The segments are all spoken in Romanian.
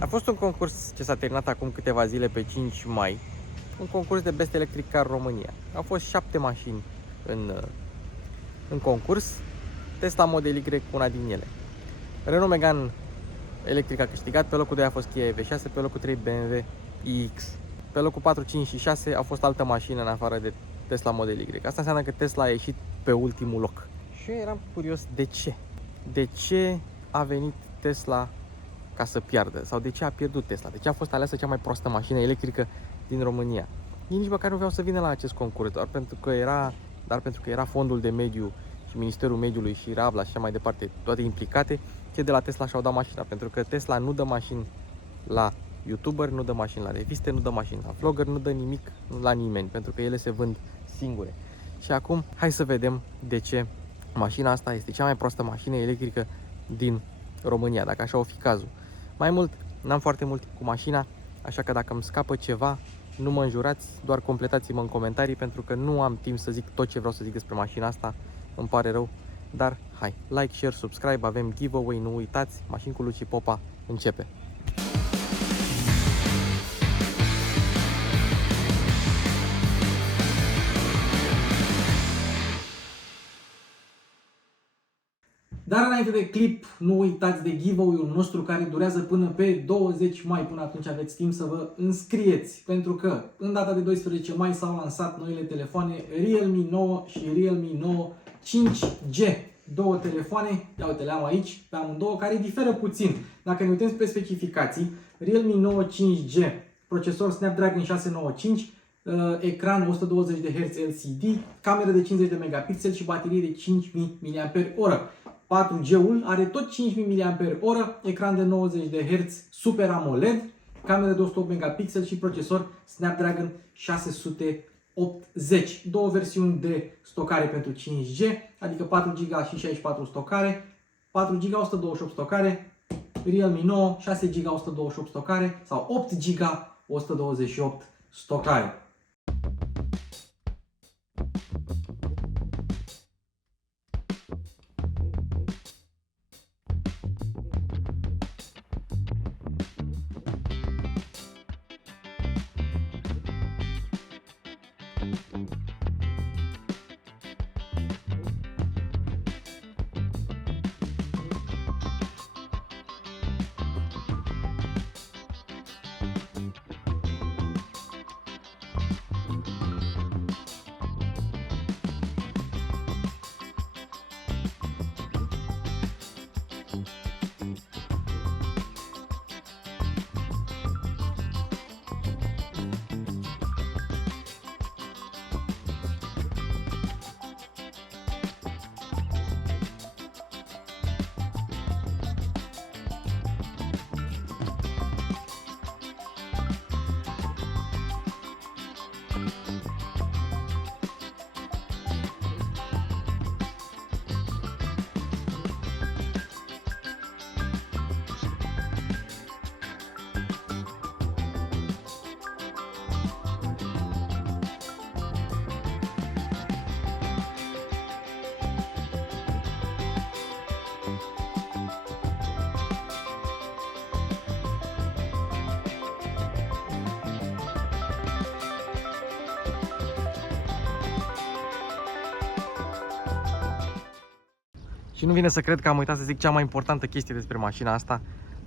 A fost un concurs ce s-a terminat acum câteva zile pe 5 mai, un concurs de Best Electric Car România. Au fost 7 mașini în concurs, Tesla Model Y una din ele. Renault Megane electric a câștigat, pe locul 2 a fost Kia EV6, pe locul 3 BMW iX. Pe locul 4, 5 și 6 a fost altă mașină în afară de Tesla Model Y. Asta înseamnă că Tesla a ieșit pe ultimul loc. Și eu eram curios de ce. De ce a venit Tesla ca să piardă? Sau de ce a pierdut Tesla? De ce a fost aleasă cea mai proastă mașină electrică din România? Ei nici măcar nu vreau să vină la acest concurs, doar pentru că era Fondul de Mediu și Ministerul Mediului și Rabla și așa mai departe, toate implicate, cei de la Tesla și-au dat mașina. Pentru că Tesla nu dă mașini la YouTuber, nu dă mașini la reviste, nu dă mașini la vlogger, nu dă nimic la nimeni, pentru că ele se vând singure. Și acum, hai să vedem de ce mașina asta este cea mai proastă mașină electrică din România, dacă așa o fi cazul. Mai mult, n-am foarte mult cu mașina, așa că dacă îmi scapă ceva, nu mă înjurați, doar completați-mă în comentarii, pentru că nu am timp să zic tot ce vreau să zic despre mașina asta, îmi pare rău, dar hai, like, share, subscribe, avem giveaway, nu uitați, Mașini cu Luci Popa începe. Dar înainte de clip, nu uitați de giveaway-ul nostru care durează până pe 20 mai. Până atunci aveți timp să vă înscrieți, pentru că în data de 12 mai s-au lansat noile telefoane Realme 9 și Realme 9 5G. Două telefoane, ia uite, le am aici, pe amândouă, care diferă puțin. Dacă ne uităm pe specificații, Realme 9 5G, procesor Snapdragon 695, ecran 120 de Hz LCD, cameră de 50 de megapixeli și baterie de 5000 mAh. 4G-ul are tot 5000 mAh, ecran de 90 de Hz Super AMOLED, cameră de 108 megapixeli și procesor Snapdragon 680. Două versiuni de stocare pentru 5G, adică 4 GB și 64 stocare, 4 GB 128 stocare, Realme 9 6 GB 128 stocare sau 8 GB 128 stocare. Și nu vine să cred că am uitat să zic cea mai importantă chestie despre mașina asta.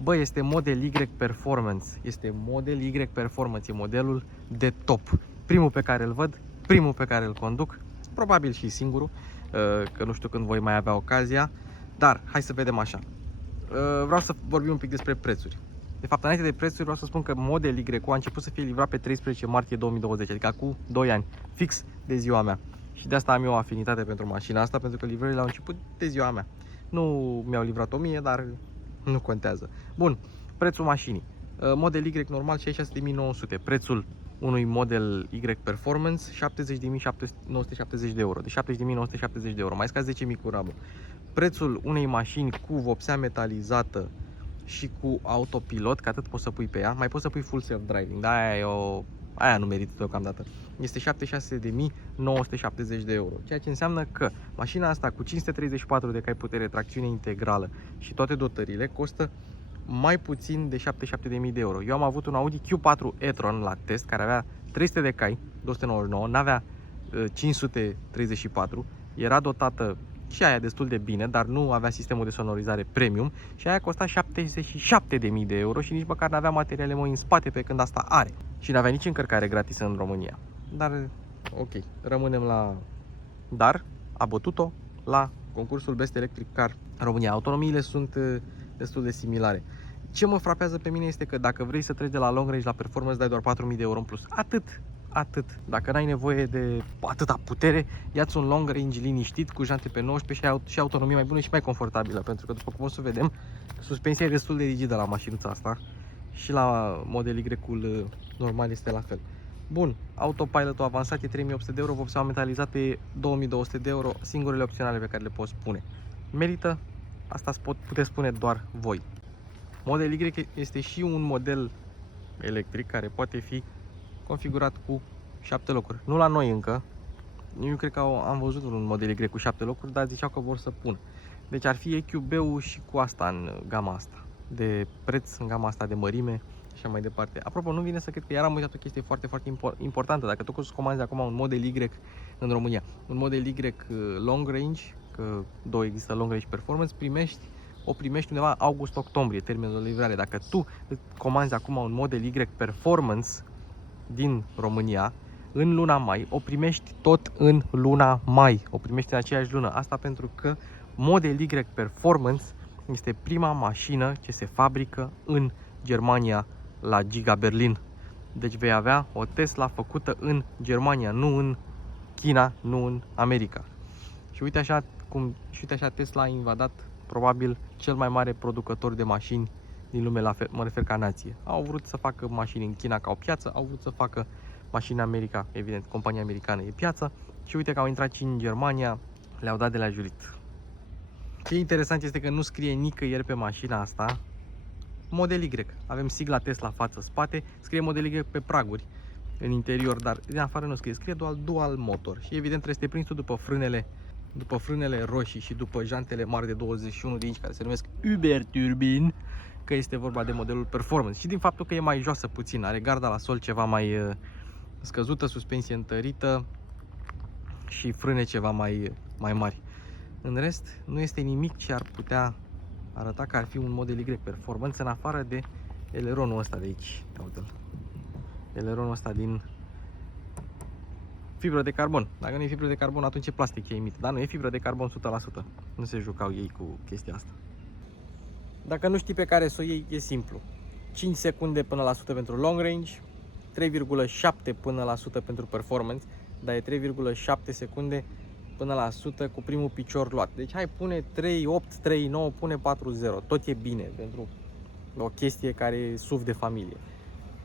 Bă, este Model Y Performance. Este Model Y Performance, e modelul de top. Primul pe care îl văd, primul pe care îl conduc, probabil și singurul, că nu știu când voi mai avea ocazia. Dar, hai să vedem așa. Vreau să vorbim un pic despre prețuri. De fapt, înainte de prețuri, vreau să spun că Model Y a început să fie livrat pe 13 martie 2020, adică cu 2 ani, fix de ziua mea. Și de asta am eu o afinitate pentru mașina asta, pentru că livrările au început de ziua mea. Nu mi-au livrat 1000, dar nu contează. Bun, prețul mașinii. Model Y normal 66.900. Prețul unui Model Y Performance 70.970 de euro. De 70.970 de euro. Mai scazi 10.000 cu rabă. Prețul unei mașini cu vopsea metalizată și cu autopilot, că atât poți să pui pe ea, mai poți să pui full self-driving, dar aia nu merită deocamdată. Este 76.970 de euro, ceea ce înseamnă că mașina asta cu 534 de cai putere, tracțiune integrală și toate dotările costă mai puțin de 77.000 de euro. Eu am avut un Audi Q4 e-tron la test care avea 300 de cai, 299, n-avea 534, era dotată și aia destul de bine, dar nu avea sistemul de sonorizare premium și aia costa 77.000 de euro și nici măcar n-avea materiale moi în spate pe când asta are. Și n-avea nici încărcare gratis în România. Dar, ok, rămânem la... Dar a bătut-o la concursul Best Electric Car în România. Autonomiile sunt destul de similare. Ce mă frapează pe mine este că dacă vrei să treci de la long range la performance, dai doar 4.000 de euro în plus. Atât. Dacă n-ai nevoie de atâta putere, ia-ți un long range liniștit cu jante pe 19 și autonomie mai bună și mai confortabilă. Pentru că, după cum o să vedem, suspensia e destul de rigidă la mașinuța asta și la Model Y-ul normal este la fel. Bun, autopilot-ul avansat e 3.800 de euro, vopseaua metalizată e 2.200 de euro, singurele opționale pe care le poți spune. Merită? Asta puteți spune doar voi. Model Y este și un model electric care poate fi configurat cu 7 locuri. Nu la noi încă. Eu cred că am văzut un Model Y cu 7 locuri, dar ziceau că vor să pun. Deci ar fi EQB-ul și cu asta în gama asta. De preț, în gama asta de mărime și așa mai departe. Apropo, nu vine să cred că iar am uitat o chestie foarte, foarte importantă. Dacă tu îți comanzi acum un Model Y în România, un Model Y long range, că două există long range performance, o primești undeva august-octombrie, termenul de livrare. Dacă tu comanzi acum un Model Y performance din România în luna mai, o primești tot în luna mai, o primești în aceeași lună. Asta pentru că Model Y Performance este prima mașină ce se fabrică în Germania la Giga Berlin. Deci vei avea o Tesla făcută în Germania, nu în China, nu în America. Și uite așa Tesla a invadat probabil cel mai mare producător de mașini din lume, mă refer ca nație. Au vrut să facă mașini în China ca o piață, au vrut să facă mașini în America, evident, compania americană e piață, și uite că au intrat și în Germania, le-au dat de la jurit. Ce interesant este că nu scrie nicăieri pe mașina asta Model Y. Avem sigla Tesla față-spate, scrie Model Y pe praguri în interior, dar din afară nu scrie doar dual motor. Și evident trebuie să te prinzi tu după frânele roșii și după jantele mari de 21 de inci care se numesc Überturbine, că este vorba de modelul Performance. Și din faptul că e mai joasă puțin, are garda la sol ceva mai scăzută, suspensie întărită și frâne ceva mai mari. În rest, nu este nimic ce ar putea arăta că ar fi un Model Y Performance în afară de eleronul ăsta de aici. Uite-l. Eleronul ăsta din fibră de carbon. Dacă nu e fibră de carbon, atunci e plastic, e imită. Dar nu, e fibră de carbon 100%. Nu se jucau ei cu chestia asta. Dacă nu știi pe care să o iei, e simplu. 5 secunde până la 100 pentru long range, 3,7 până la 100 pentru performance, dar e 3,7 secunde până la 100 cu primul picior luat. Deci hai, pune 3,8, 3,9, pune 4,0. Tot e bine pentru o chestie care e SUV de familie.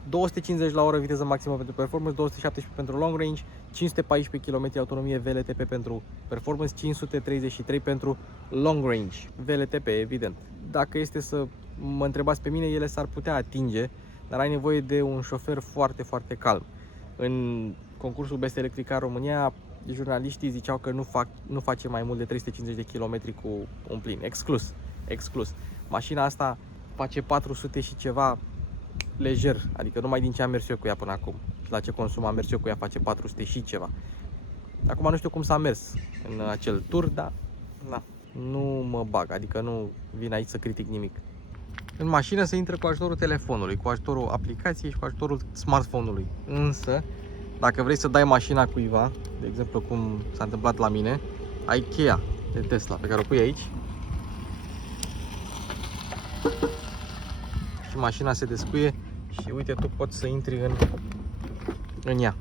250 la oră viteză maximă pentru performance, 217 pentru long range, 514 km autonomie VLTP pentru performance, 533 pentru long range VLTP, evident. Dacă este să mă întrebați pe mine, ele s-ar putea atinge, dar ai nevoie de un șofer foarte, foarte calm. În concursul Best Electric Car România, jurnaliștii ziceau că nu face mai mult de 350 de km cu un plin, exclus. Mașina asta face 400 și ceva lejer, adică numai din ce am mers eu cu ea până acum și la ce consum am mers eu cu ea face 400 și ceva. Acum nu știu cum s-a mers în acel tur, dar na, nu mă bag, adică nu vin aici să critic nimic. În mașină se intră cu ajutorul telefonului, cu ajutorul aplicației și cu ajutorul smartphone-ului. Însă, dacă vrei să dai mașina cuiva, de exemplu cum s-a întâmplat la mine, ai cheia de Tesla pe care o pui aici și mașina se descuie și uite, tu poți să intri în ea.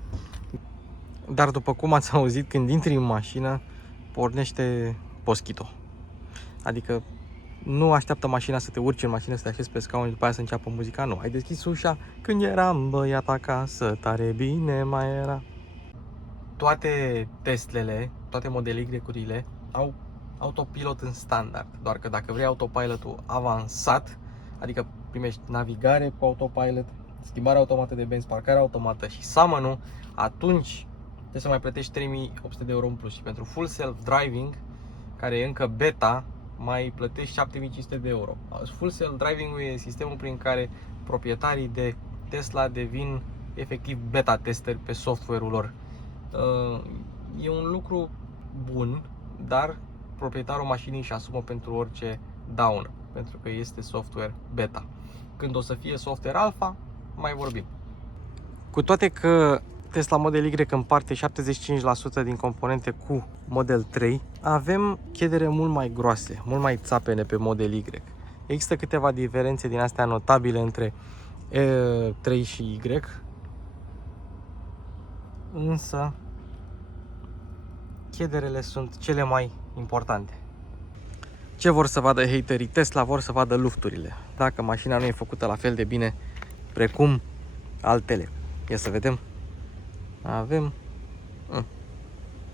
Dar după cum ați auzit, când intri în mașină, pornește Poschito. Adică nu așteaptă mașina să te urci în mașină, să te așezi pe scaun și după aia să înceapă muzica. Nu, ai deschis ușa, când eram băiat acasă, tare bine mai era. Toate Teslele, toate Model Y-urile au autopilot în standard. Doar că dacă vrei autopilotul avansat, adică primești navigare cu autopilot, schimbare automată de benzi, parcare automată și summon-ul, atunci trebuie să mai plătești 3.800 de euro în plus. Și pentru full self driving, care e încă beta, mai plătești 7500 de euro. Full Self Driving e sistemul prin care proprietarii de Tesla devin efectiv beta testeri pe software-ul lor. E un lucru bun, dar proprietarul mașinii își asumă pentru orice daună, pentru că este software beta. Când o să fie software alpha, mai vorbim. Cu toate că Tesla Model Y împarte 75% din componente cu Model 3, avem chedere mult mai groase, mult mai țapene pe Model Y. Există câteva diferențe din astea notabile între E3 și Y, însă chederele sunt cele mai importante. Ce vor să vadă haterii Tesla? Vor să vadă lufturile. Dacă mașina nu e făcută la fel de bine precum altele. Ia să vedem. Avem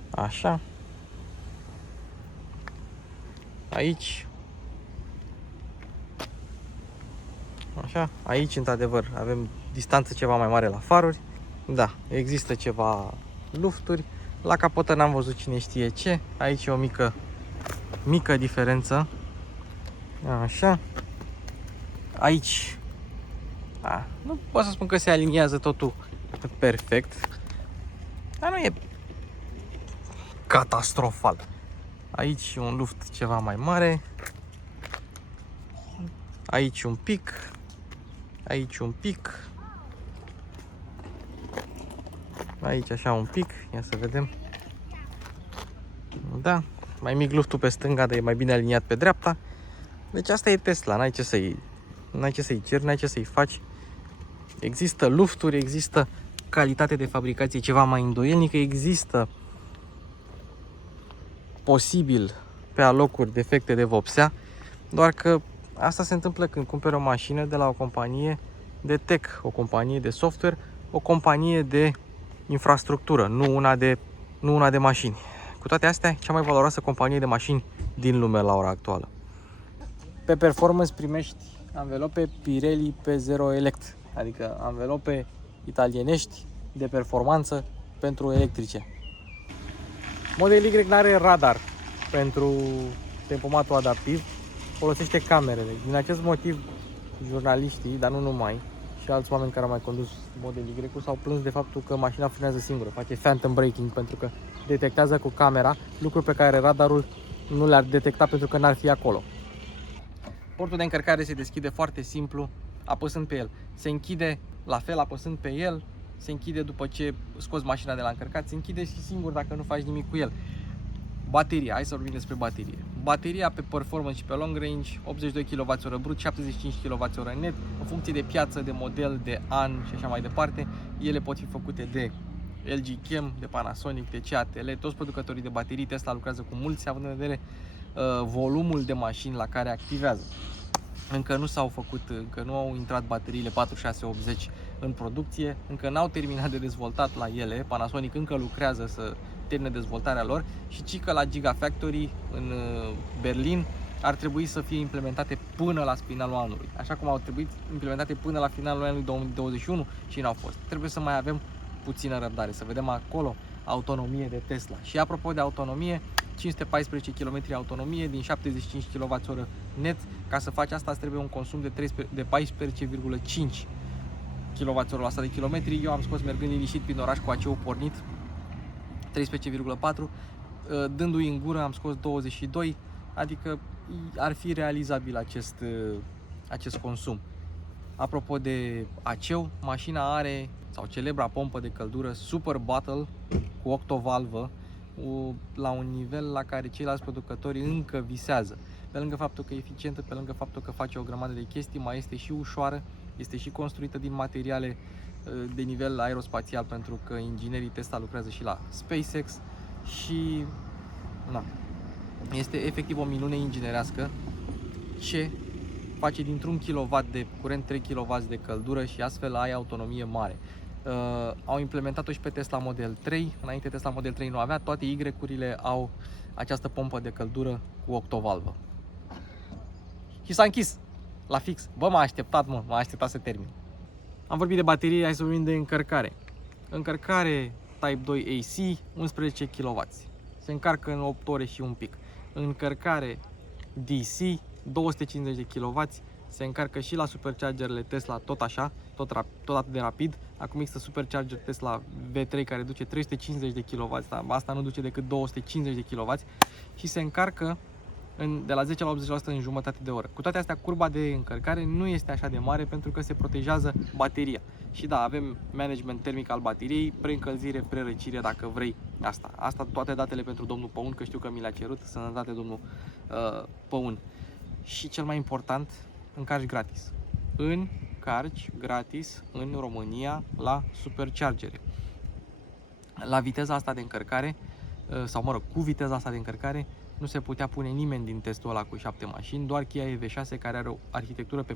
așa. Aici. Așa. Aici, într-adevăr, avem distanță ceva mai mare la faruri. Da, există ceva lufturi. La capotă n-am văzut cine știe ce. Aici e o mică diferență. Așa. Aici. Nu pot să spun că se aliniază totul perfect. Dar nu e catastrofal. Aici un luft ceva mai mare. Aici un pic. Aici un pic. Aici așa un pic. Ia să vedem. Da, mai mic luftul pe stânga, dar e mai bine aliniat pe dreapta. Deci asta e Tesla, n-ai ce să-i ceri, n-ai ce să-i faci. Există lufturi, există calitate de fabricație ceva mai îndoielnică, există posibil pe alocuri defecte de vopsea, doar că asta se întâmplă când cumperi o mașină de la o companie de tech, o companie de software, o companie de infrastructură, nu una de mașini. Cu toate astea, cea mai valoroasă companie de mașini din lume la ora actuală. Pe performance primești anvelope Pirelli P0 Elect, adică anvelope italienești de performanță pentru electrice. Model Y nu are radar pentru tempomatul adaptiv, folosește camerele. Din acest motiv, jurnaliștii, dar nu numai, și alți oameni care au mai condus Model Y s-au plâns de faptul că mașina frânează singură, face phantom braking, pentru că detectează cu camera lucruri pe care radarul nu le-ar detecta pentru că n-ar fi acolo. Portul de încărcare se deschide foarte simplu, apăsând pe el. Se închide la fel, apăsând pe el. Se închide după ce scoți mașina de la încărcat. Se închide și singur dacă nu faci nimic cu el. Bateria, hai să vorbim despre baterie. Bateria pe performance și pe long range, 82 kWh brut, 75 kWh net, în funcție de piață, de model, de an și așa mai departe. Ele pot fi făcute de LG Chem, de Panasonic, de CATL, toți producătorii de baterii. Tesla lucrează cu mulți, având în vedere volumul de mașini la care activează. Încă nu s-au făcut, încă nu au intrat bateriile 4680 în producție, încă n-au terminat de dezvoltat la ele. Panasonic încă lucrează să termine dezvoltarea lor și cică la Gigafactory în Berlin ar trebui să fie implementate până la finalul anului. Așa cum au trebuit implementate până la finalul anului 2021 și n-au fost. Trebuie să mai avem puțină răbdare, să vedem acolo autonomie de Tesla. Și apropo de autonomie, 514 km autonomie din 75 kWh net. Ca să faci asta îți trebuie un consum de 14,5 kWh de kilometri. Eu am scos mergând liniștit prin oraș cu AC-ul pornit 13,4, dându-i în gură am scos 22, adică ar fi realizabil acest consum. Apropo de AC, mașina are, sau celebra pompă de căldură Super Bottle cu octovalvă, la un nivel la care ceilalți producători încă visează. Pe lângă faptul că e eficientă, pe lângă faptul că face o grămadă de chestii, mai este și ușoară, este și construită din materiale de nivel aerospațial, pentru că inginerii Tesla lucrează și la SpaceX și este efectiv o minune inginerească ce face dintr-un kW de curent 3 kW de căldură și astfel ai autonomie mare. Au implementat-o și pe Tesla Model 3, înainte Tesla Model 3 nu avea, toate Y-urile au această pompă de căldură cu octovalvă. Și s-a închis la fix. Bă, m-a așteptat să termin. Am vorbit de baterie, hai să vorbim de încărcare. Încărcare Type 2 AC, 11 kW. Se încarcă în 8 ore și un pic. Încărcare DC, 250 de kW, se încarcă și la superchargerele Tesla tot așa, tot atât de rapid. Acum există supercharger Tesla V3 care duce 350 de kW, asta nu duce decât 250 de kW și se încarcă de la 10 la 80% în jumătate de oră. Cu toate astea, curba de încărcare nu este așa de mare pentru că se protejează bateria. Și da, avem management termic al bateriei, preîncălzire, prerăcire dacă vrei asta. Asta toate datele pentru domnul Păun, că știu că mi le-a cerut. Sănătate, domnul Păun. Și cel mai important, încarci gratis. Încarci gratis în România la superchargere. La viteza asta de încărcare, sau mă rog, cu viteza asta de încărcare, nu se putea pune nimeni din testul ăla cu 7 mașini, doar Kia EV6 care are o arhitectură pe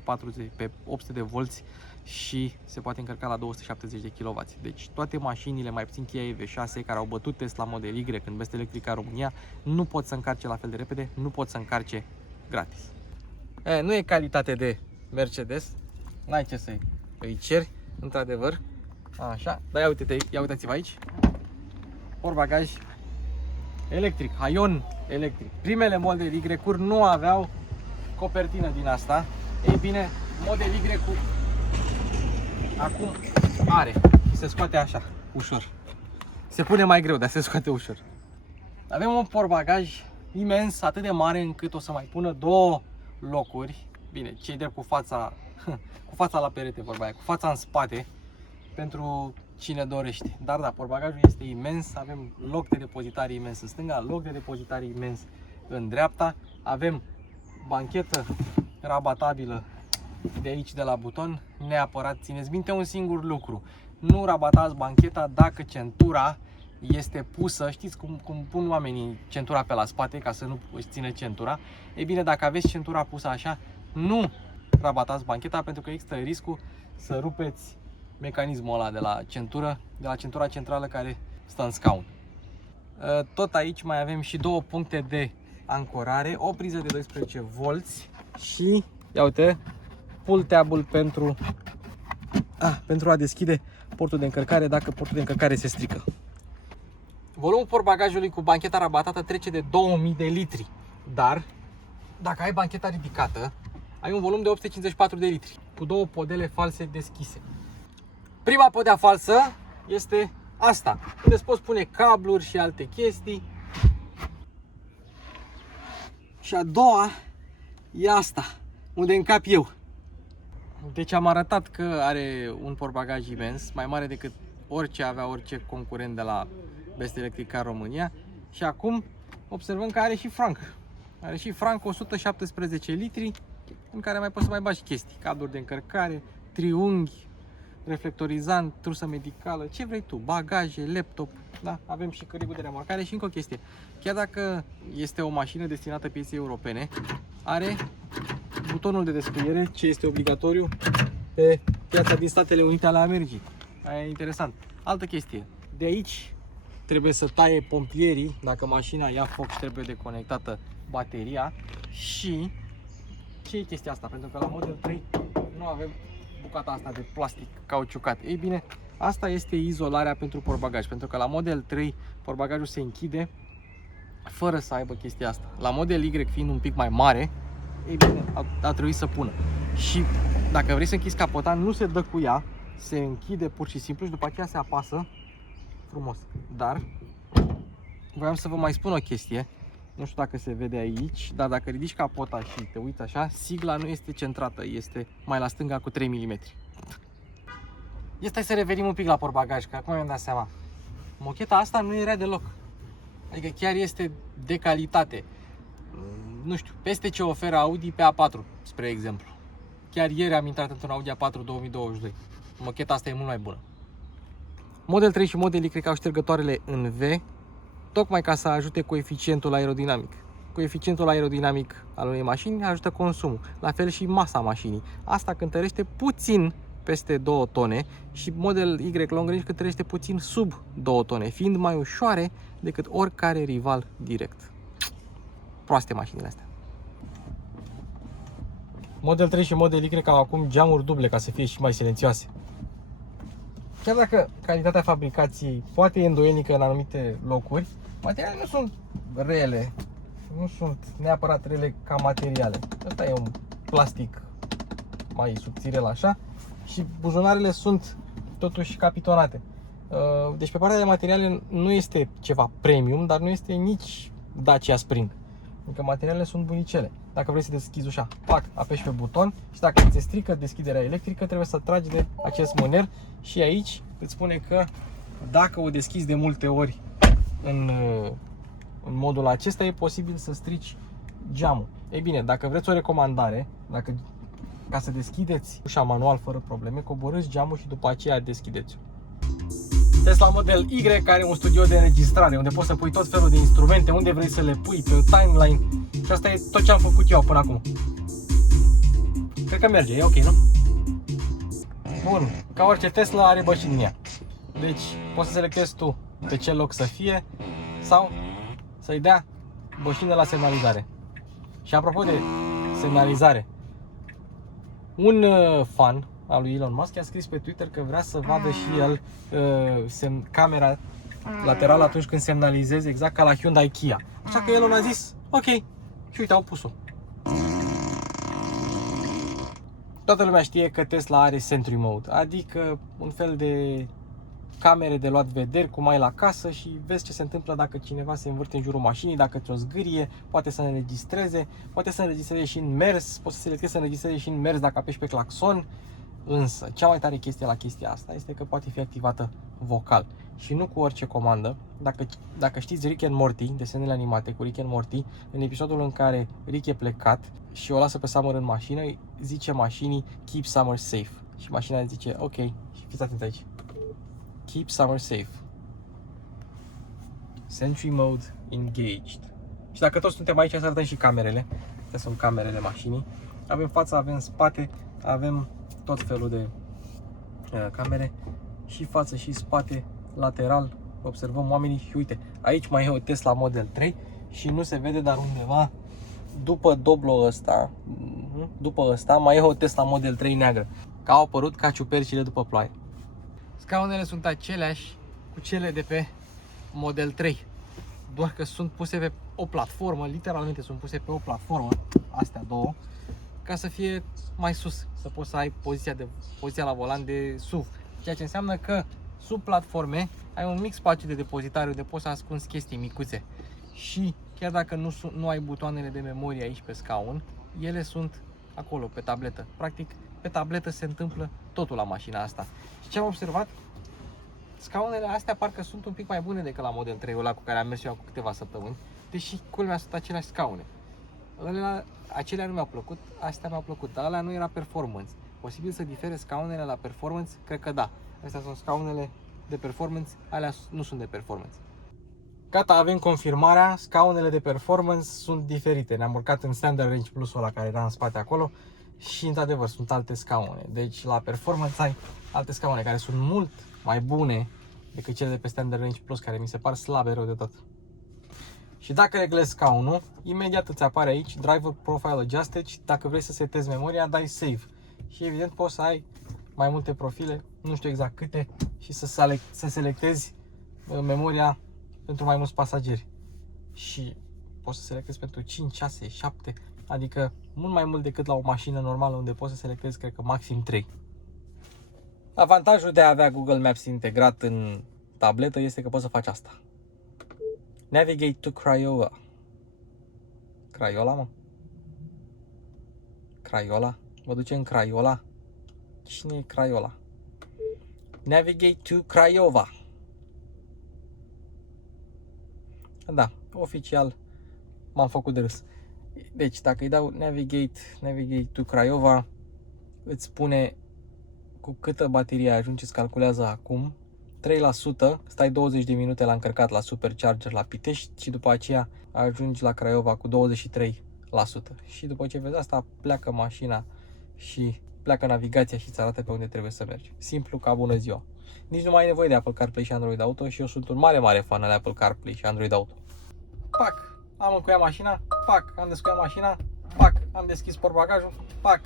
800 de volți și se poate încărca la 270 de kW. Deci toate mașinile, mai puțin Kia EV6, care au bătut Tesla Model Y în Best Electrica România, nu pot să încarce la fel de repede, nu pot să încarce gratis. Nu e calitate de Mercedes, n-ai ce să îi ceri, într-adevăr, așa, dar ia uitați-vă aici, portbagaj electric, Haion electric. Primele Model Y-uri nu aveau copertină din asta. Ei bine, Model Y acum are. Se scoate așa, ușor. Se pune mai greu, dar se scoate ușor. Avem un portbagaj imens, atât de mare încât o să mai pună 2 locuri. Bine, cei drept cu fața la perete, vorba aia, cu fața în spate, pentru cine dorește. Dar da, portbagajul este imens, avem loc de depozitare imens în stânga, loc de depozitare imens în dreapta, avem banchetă rabatabilă de aici de la buton. Neapărat țineți minte un singur lucru: nu rabatați bancheta dacă centura este pusă, știți cum pun oamenii centura pe la spate ca să nu își țină centura. Ei bine, dacă aveți centura pusă așa, nu rabatați bancheta, pentru că există riscul să rupeți mecanismul ăla de la centura centrală care stă în scaun. Tot aici mai avem și 2 puncte de ancorare, o priză de 12 volți și, ia uite, pull tab-ul pentru a deschide portul de încărcare dacă portul de încărcare se strică. Volumul portbagajului cu bancheta rabatată trece de 2000 de litri, dar dacă ai bancheta ridicată, ai un volum de 854 de litri cu 2 podele false deschise. Prima podea falsă este asta, unde îți poți pune cabluri și alte chestii. Și a doua e asta, unde încap eu. Deci am arătat că are un portbagaj imens, mai mare decât orice avea orice concurent de la Best Electrica România. Și acum observăm că are și franc. Are și franc 117 litri, în care mai poți să mai bagi chestii, cabluri de încărcare, triunghi, reflectorizant, trusă medicală, ce vrei tu, bagaje, laptop, da? Avem și cărigul de remorcare. Și încă o chestie: chiar dacă este o mașină destinată pieței europene, are butonul de descuiere, ce este obligatoriu pe piața din Statele Unite ale Americii. Aia e interesant. Altă chestie: de aici trebuie să taie pompierii dacă mașina ia foc și trebuie deconectată bateria. Și ce e chestia asta? Pentru că la Model 3 nu avem bucata asta de plastic cauciucat. Ei bine, asta este izolarea pentru portbagaj, pentru că la Model 3 portbagajul se închide fără să aibă chestia asta. La Model Y, fiind un pic mai mare, ei bine, a trebuit să pună. Și dacă vrei să închizi capota, nu se dă cu ea, se închide pur și simplu și după aceea se apasă frumos. Dar voiam să vă mai spun o chestie. Nu știu dacă se vede aici, dar dacă ridici capota și te uiți așa, sigla nu este centrată, este mai la stânga cu 3 mm. Stai să revenim un pic la portbagaj, că acum mi-am dat seama. Mocheta asta nu era deloc. Adică chiar este de calitate. Nu știu, peste ce oferă Audi pe A4, spre exemplu. Chiar ieri am intrat într-un Audi A4 2022. Mocheta asta e mult mai bună. Model 3 și Model Y au ștergătoarele în V, tocmai ca să ajute coeficientul aerodinamic. Coeficientul aerodinamic al unei mașini ajută consumul, la fel și masa mașinii. Asta cântărește puțin peste 2 tone și Model Y Long Range cântărește puțin sub 2 tone, fiind mai ușoare decât oricare rival direct. Proaste mașinile astea. Model 3 și Model Y au acum geamuri duble ca să fie și mai silențioase. Chiar dacă calitatea fabricației poate e îndoielnică în anumite locuri, materialele nu sunt rele. nu sunt neapărat rele ca materiale. Ăsta e un plastic mai subțirel așa și buzunarele sunt totuși capitonate. Deci pe partea de materiale nu este ceva premium, dar nu este nici Dacia Spring. Adică materialele sunt bunicele. Dacă vrei să deschizi ușa, pac, apeși pe buton și dacă ți se strică deschiderea electrică, trebuie să tragi de acest mâner și aici îți spune că dacă o deschizi de multe ori în modul acesta, e posibil să strici geamul. Ei bine, dacă vreți o recomandare, ca să deschideți ușa manual fără probleme, coborâți geamul și după aceea deschideți-o. Tesla Model Y are un studio de înregistrare unde poți să pui tot felul de instrumente, unde vrei să le pui, pe timeline. Și asta e tot ce am făcut eu până acum. Cred că merge, e ok, nu? Bun, ca orice Tesla are bășini în ea. Deci poți să selectezi tu pe ce loc să fie sau să-i dea bășină la semnalizare. Și apropo de semnalizare, un fan al lui Elon Musk a scris pe Twitter că vrea să vadă și el camera laterală atunci când semnalizezi, exact ca la Hyundai Kia. Așa că Elon a zis, ok, și uite, au pus-o. Toată lumea știe că Tesla are Sentry Mode, adică un fel de camere de luat vederi, cum ai la casă și vezi ce se întâmplă dacă cineva se învârte în jurul mașinii, dacă ți-o zgârie, poate să înregistreze, poate să înregistreze și în mers, poți să selectezi să înregistreze și în mers dacă apeși pe claxon. Însă, cea mai tare chestie la chestia asta este că poate fi activată vocal și nu cu orice comandă. Dacă știți Rick and Morty, desenele animate cu Rick and Morty, în episodul în care Rick e plecat și o lasă pe Summer în mașină, zice mașinii keep Summer safe și mașina zice ok, și fiți atenți aici. Keep Summer safe. Sentry mode engaged. Și dacă toți suntem aici, să arătăm și camerele. Astea sunt camerele mașinii. Avem fața, avem spate, avem tot felul de camere. Și față și spate, lateral. Observăm oamenii și uite, aici mai e o Tesla Model 3 și nu se vede, dar undeva după doblul ăsta, mai e o Tesla Model 3 neagră. Că au apărut ca ciupercile după ploaie. Scaunele sunt aceleași cu cele de pe Model 3, doar că sunt puse pe o platformă, literalmente sunt puse pe o platformă, astea două, ca să fie mai sus, să poți să ai poziția la volan de SUV, ceea ce înseamnă că sub platforme ai un mic spațiu de depozitare unde poți să ascunzi chestii micuțe și chiar dacă nu ai butoanele de memorie aici pe scaun, ele sunt acolo pe tabletă. Practic, pe tabletă se întâmplă totul la mașina asta. Și ce am observat? Scaunele astea parcă sunt un pic mai bune decât la Model 3-ul ăla cu care am mers eu cu câteva săptămâni, deși culmea sunt aceleași scaune. Acelea nu mi-au plăcut, astea mi-au plăcut, dar alea nu era performance. Posibil să difere scaunele la performance? Cred că da. Astea sunt scaunele de performance, alea nu sunt de performance. Gata, avem confirmarea, scaunele de performance sunt diferite. Ne-am urcat în Standard Range Plus-ul ăla care era în spate acolo și într-adevăr sunt alte scaune. Deci la performance ai alte scaune care sunt mult mai bune decât cele de pe Standard Range Plus, care mi se par slabe rău de tot. Și dacă reglezi scaunul, imediat îți apare aici Driver Profile Adjusted și dacă vrei să setezi memoria, dai Save. Și evident poți să ai mai multe profile, nu știu exact câte, și să selectezi memoria pentru mai mulți pasageri. Și poți să selectezi pentru 5, 6, 7, adică mult mai mult decât la o mașină normală unde poți să selectezi, cred că maxim 3. Avantajul de a avea Google Maps integrat în tabletă este că poți să faci asta. Navigate to Craiova. Craiola, mă? Craiola? Mă duce în Craiola? Cine e Craiola? Navigate to Craiova. Da, oficial m-am făcut de râs. Deci dacă îi dau Navigate to Craiova, îți spune cu câtă baterie ajungi, îți calculează acum 3%, stai 20 de minute la încărcat la Supercharger la Pitești și după aceea ajungi la Craiova cu 23%. Și după ce vezi asta, pleacă mașina și pleacă navigația și îți arată pe unde trebuie să mergi. Simplu ca bună ziua. Nici nu mai ai nevoie de Apple CarPlay și Android Auto și eu sunt un mare fan al Apple CarPlay și Android Auto. Pac! Am încuiat mașina, pac! Am descuiat mașina, pac! Am deschis portbagajul, pac!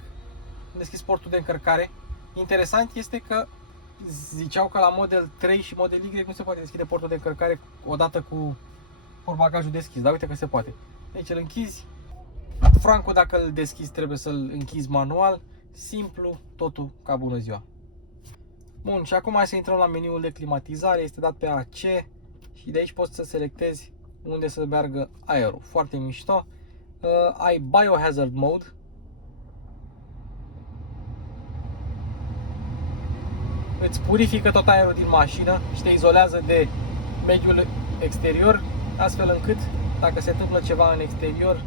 Am deschis portul de încărcare. Interesant este că ziceau că la Model 3 și Model Y nu se poate deschide portul de încărcare odată cu portbagajul deschis, dar uite că se poate. Deci îl închizi. Francul, dacă îl deschizi, trebuie să-l închizi manual. Simplu, totul ca bună ziua. Bun, și acum hai să intrăm la meniul de climatizare. Este dat pe AC și de aici poți să selectezi unde să meargă aerul. Foarte mișto. Ai Biohazard Mode. Îți purifică tot aerul din mașină și te izolează de mediul exterior, astfel încât dacă se întâmplă ceva în exterior,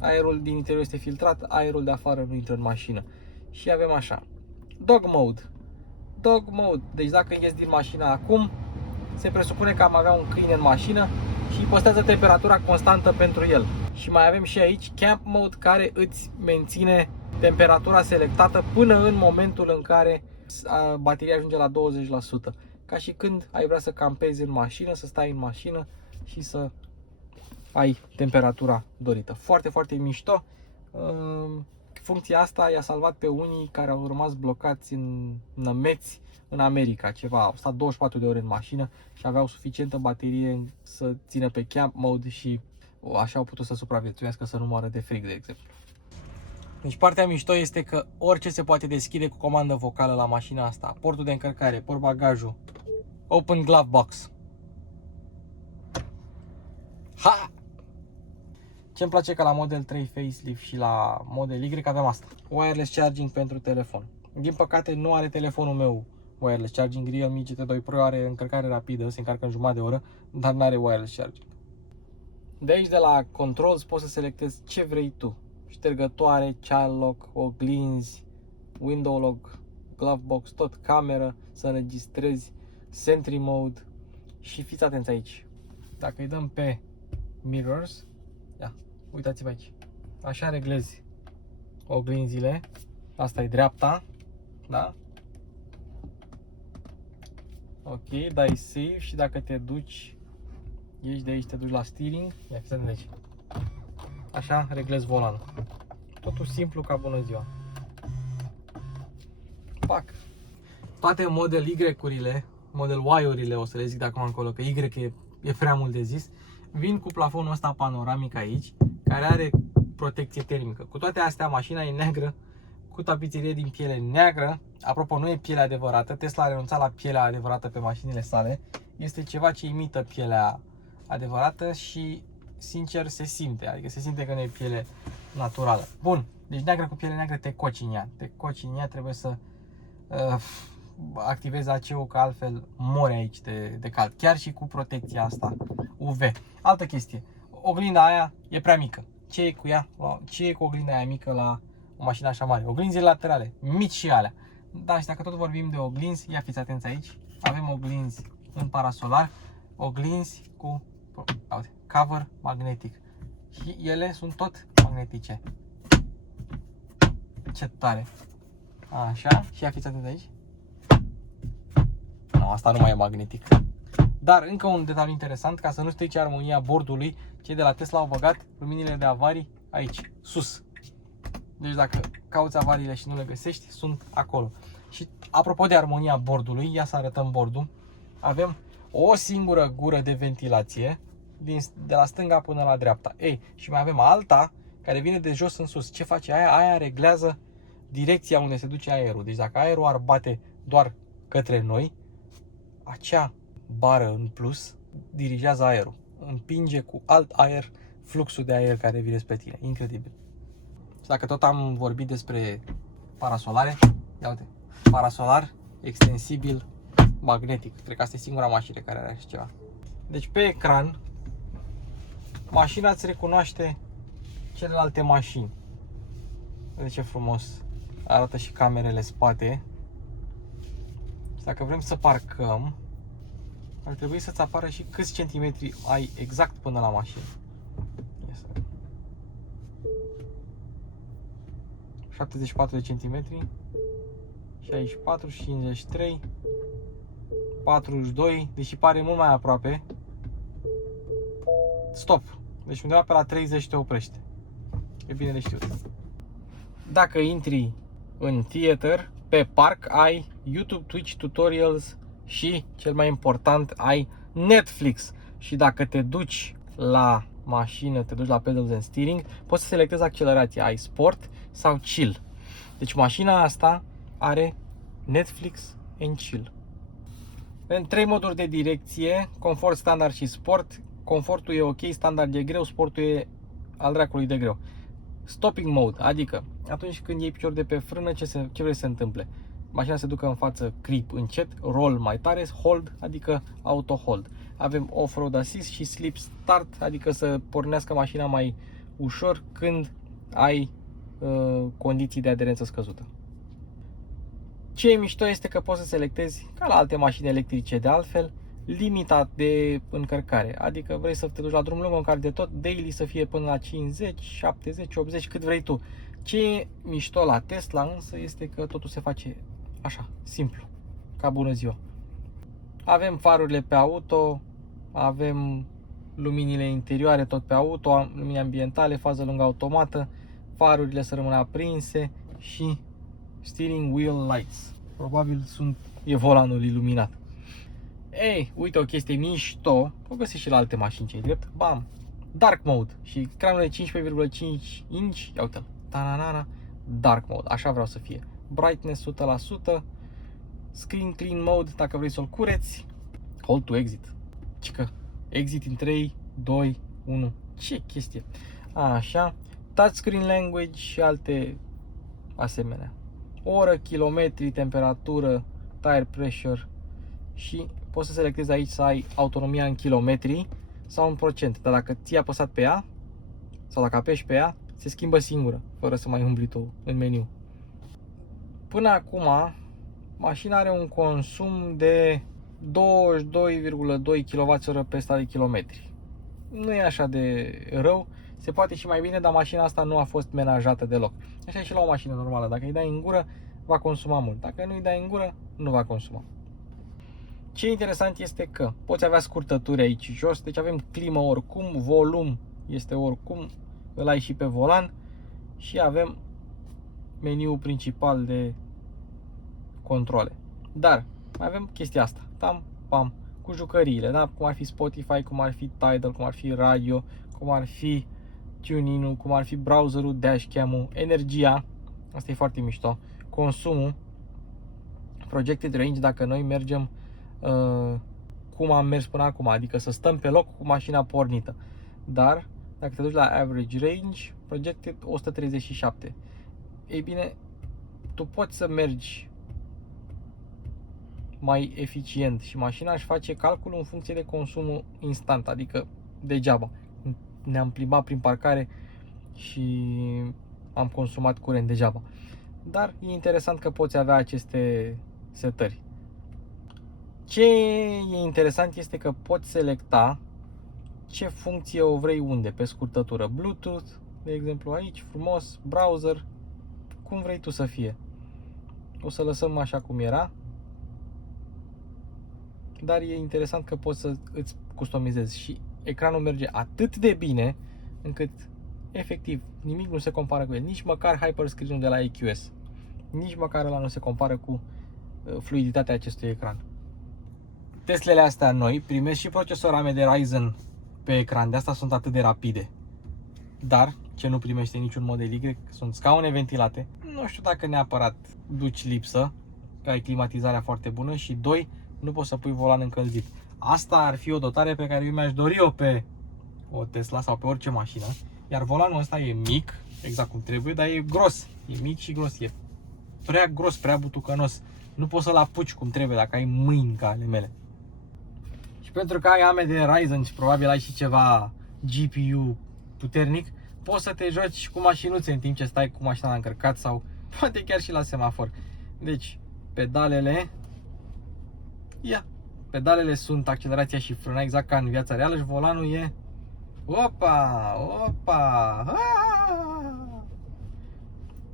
aerul din interior este filtrat, aerul de afară nu intră în mașină. Și avem așa, Dog Mode. Dog Mode, deci dacă ies din mașină acum, se presupune că am avea un câine în mașină și îi păstrează temperatura constantă pentru el. Și mai avem și aici Camp Mode, care îți menține temperatura selectată până în momentul în care bateria ajunge la 20%. Ca și când ai vrea să campezi în mașină, să stai în mașină și să ai temperatura dorită. Foarte, foarte mișto. Funcția asta i-a salvat pe unii care au rămas blocați în nămeți în America. Ceva, au stat 24 de ore în mașină și aveau suficientă baterie să țină pe Camp Mode și așa au putut să supraviețuiască, să nu moară de frig, de exemplu. Deci partea mișto este că orice se poate deschide cu comandă vocală la mașina asta. Portul de încărcare, portbagajul, Open Glove Box. Ha! Ce-mi place că la Model 3 Facelift și la Model Y avem asta. Wireless charging pentru telefon. Din păcate nu are telefonul meu wireless charging. Realme GT2 Pro are încărcare rapidă, se încarcă în jumătate de oră, dar nu are wireless charging. De aici, de la Controls, poți să selectezi ce vrei tu. Ștergătoare, child lock, oglinzi, window lock, glove box, tot cameră, să înregistrezi, sentry mode. Și fiți atenți aici. Dacă îi dăm pe mirrors, ia, uitați-vă aici. Așa reglezi oglinzile. Asta e dreapta, da? Ok, dai save și dacă te duci, ieși de aici, te duci la steering, ia, fiți atenți aici. Așa reglezi volanul. Totul simplu ca bună ziua. Pac! Toate Model Y-urile, Model Y-urile, o să le zic de acum încolo, că Y e prea mult de zis, vin cu plafonul ăsta panoramic aici, care are protecție termică. Cu toate astea, mașina e neagră, cu tapiserie din piele neagră. Apropo, nu e pielea adevărată, Tesla a renunțat la pielea adevărată pe mașinile sale. Este ceva ce imită pielea adevărată și sincer se simte, adică se simte că nu e piele naturală. Bun, deci neagră cu piele neagră te coci în ea. Te coci în ea, trebuie să activezi AC-ul, că altfel mori aici de cald. Chiar și cu protecția asta UV. Altă chestie, oglinda aia e prea mică. Ce e cu ea? Ce e cu oglinda aia mică la o mașină așa mare? Oglinzile laterale, mici și alea. Da, și dacă tot vorbim de oglinzi, ia fiți atenți aici. Avem oglinzi în parasolar, oglinzi cu cover magnetic. Și ele sunt tot magnetice. Ce tare! Așa, și ia fiți atenți aici. Nu, asta nu mai e magnetic. Dar încă un detaliu interesant, ca să nu strice armonia bordului, cei de la Tesla au băgat luminile de avarii aici, sus. Deci dacă cauți avariile și nu le găsești, sunt acolo. Și apropo de armonia bordului, ia să arătăm bordul. Avem o singură gură de ventilație, de la stânga până la dreapta. Ei, și mai avem alta care vine de jos în sus. Ce face aia? Aia reglează direcția unde se duce aerul. Deci dacă aerul ar bate doar către noi, acea bară în plus dirigează aerul. Împinge cu alt aer fluxul de aer care vine spre tine. Incredibil. Și dacă tot am vorbit despre parasolare, ia uite, parasolar extensibil magnetic. Cred că asta e singura mașină care are așa ceva. Deci pe ecran mașina îți recunoaște celelalte mașini. Vedeți ce frumos arată și camerele spate. Și dacă vrem să parcăm, ar trebui să-ți apară și câți centimetri ai exact până la mașină. 74 de centimetri, 64, 53, 42, deși pare mult mai aproape. Stop! Deci undeva pe la 30 te oprește. E bine de știut. Dacă intri în theater, pe parc ai YouTube, Twitch, tutorials și, cel mai important, ai Netflix. Și dacă te duci la mașină, te duci la pedals and steering, poți să selectezi accelerația, ai sport sau chill. Deci mașina asta are Netflix and chill. În 3 moduri de direcție, confort, standard și sport. Confortul e ok, standard e greu, sportul e al dracului de greu. Stopping mode, adică atunci când iei picior de pe frână, ce vrei să se întâmple? Mașina se ducă în față, creep încet, roll mai tare, hold, adică auto hold. Avem off-road assist și sleep start, adică să pornească mașina mai ușor când ai condiții de aderență scăzută. Ce e mișto este că poți să selectezi, ca la alte mașini electrice de altfel, limita de încărcare. Adică vrei să te duci la drum lung, încarci de tot, daily să fie până la 50, 70, 80, cât vrei tu. Ce e mișto la Tesla însă este că totul se face așa, simplu, ca bună ziua. Avem farurile pe auto, avem luminile interioare tot pe auto, lumini ambientale, fază lungă automată, farurile să rămână aprinse și steering wheel lights. Probabil e volanul iluminat. Ei, uite o chestie mișto, o găsești și la alte mașini, ce-i drept, bam, dark mode și ecranul de 15,5 inch, ia uite-l, tananana, dark mode, așa vreau să fie, brightness 100%, screen clean mode, dacă vrei să-l cureți, hold to exit, cică, exit în 3, 2, 1, ce chestie, așa, touchscreen language și alte asemenea, oră, kilometri, temperatură, tire pressure și poți să selectezi aici să ai autonomia în kilometri sau în procent, dar dacă ți-ai apăsat pe ea sau dacă apeși pe ela, se schimbă singură, fără să mai umbli tu în meniu. Până acum, mașina are un consum de 22,2 kWh pe 100 de kilometri. Nu e așa de rău, se poate și mai bine, dar mașina asta nu a fost menajată deloc. Așa e și la o mașină normală, dacă îi dai în gură, va consuma mult, dacă nu îi dai în gură, nu va consuma. Ce interesant este că poți avea scurtături aici jos, deci avem climă oricum, volum este oricum, îl ai și pe volan și avem meniul principal de controle. Dar mai avem chestia asta, tam, pam, cu jucăriile, da? Cum ar fi Spotify, cum ar fi Tidal, cum ar fi radio, cum ar fi TuneIn-ul, cum ar fi browserul, dashcam-ul, energia, asta e foarte mișto, consumul, projected range, dacă noi mergem cum am mers până acum, adică să stăm pe loc cu mașina pornită. Dar dacă te duci la average range, projected 137. Ei bine, tu poți să mergi mai eficient și mașina își face calculul în funcție de consumul instant, adică degeaba. Ne-am plimbat prin parcare și am consumat curent degeaba. Dar e interesant că poți avea aceste setări. Ce e interesant este că poți selecta ce funcție o vrei unde, pe scurtătură, Bluetooth, de exemplu aici, frumos, browser, cum vrei tu să fie. O să lăsăm așa cum era, dar e interesant că poți să îți customizezi și ecranul merge atât de bine încât efectiv nimic nu se compară cu el, nici măcar Hyperscreen-ul de la EQS, nici măcar ăla nu se compară cu fluiditatea acestui ecran. Teslele astea noi primesc și procesori AMD Ryzen pe ecran, de asta sunt atât de rapide. Dar ce nu primește niciun Model Y sunt scaune ventilate. Nu știu dacă neapărat duci lipsă, că ai climatizarea foarte bună și doi, nu poți să pui volan încălzit. Asta ar fi o dotare pe care eu mi-aș dori-o pe o Tesla sau pe orice mașină. Iar volanul ăsta e mic, exact cum trebuie, dar e gros. E mic și gros, e prea gros, prea butucănos. Nu poți să-l apuci cum trebuie dacă ai mâini ca ale mele. Și pentru că ai AMD Ryzen și probabil ai și ceva GPU puternic, poți să te joci cu mașinuțe în timp ce stai cu mașina la încărcat sau poate chiar și la semafor. Deci, pedalele, pedalele sunt accelerația și frâna exact ca în viața reală și volanul e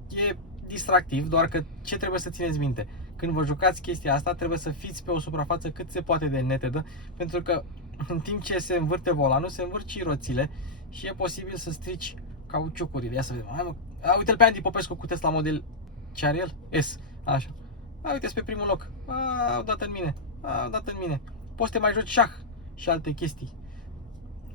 e distractiv, doar că ce trebuie să țineți minte? Când vă jucați chestia asta, trebuie să fiți pe o suprafață cât se poate de netedă, pentru că în timp ce se învârte volanul, se învârt și roțile și e posibil să strici cauciucurile. Ia să vedem. Uite-l pe Andy Popescu cu Tesla Model, ce are el? S. Așa. Uite-ți pe primul loc. Au dat în mine. Poți să te mai joci șah și alte chestii.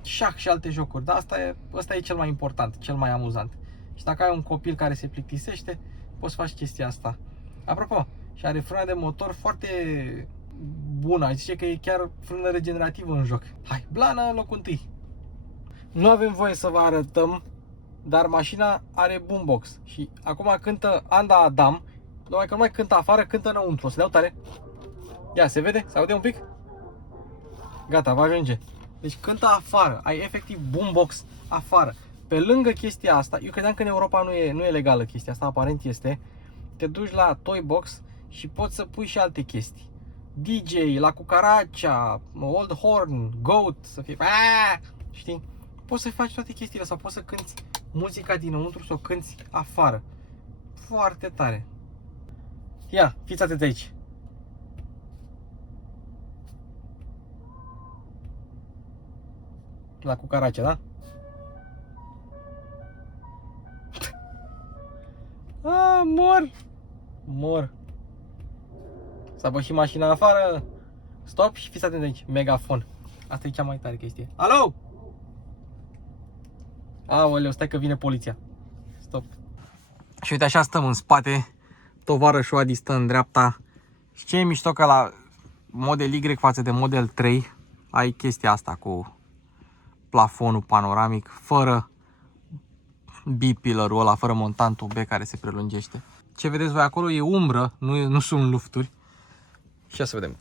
șah și alte jocuri, dar asta e cel mai important, cel mai amuzant. Și dacă ai un copil care se plictisește, poți să faci chestia asta. Apropo, și are frână de motor foarte bună, aș zice că e chiar frână regenerativă în joc. Hai, blană, locul întâi. Nu avem voie să vă arătăm, dar mașina are boombox. Și acum cântă Anda Adam, numai că nu mai cântă afară, cântă înăuntru. O să dau tare. Ia, se vede? Se aude un pic? Gata, va ajunge. Deci cântă afară, ai efectiv boombox afară. Pe lângă chestia asta, eu credeam că în Europa nu e legală chestia asta, aparent este. Te duci la Toybox și poți să pui și alte chestii. DJ, la cucaracea, Old Horn, Goat, să fie... Știi? Poți să faci toate chestiile sau poți să cânti muzica dinăuntru sau cânti afară. Foarte tare. Ia, fiți atenți aici. La cucaracea, da? Mor. S-a bășit mașina afară. Stop și fiți atenți aici. Megafon. Asta e cea mai tare chestie. Alo! Aoleu, stai că vine poliția. Stop. Și uite, așa stăm în spate. Tovarășul Adi stă în dreapta. Și ce e mișto că la Model Y față de Model 3 ai chestia asta cu plafonul panoramic, fără B-pillar-ul ăla, fără montantul B care se prelungește. Ce vedeți voi acolo e umbră, nu sunt lufturi. Și ia să vedem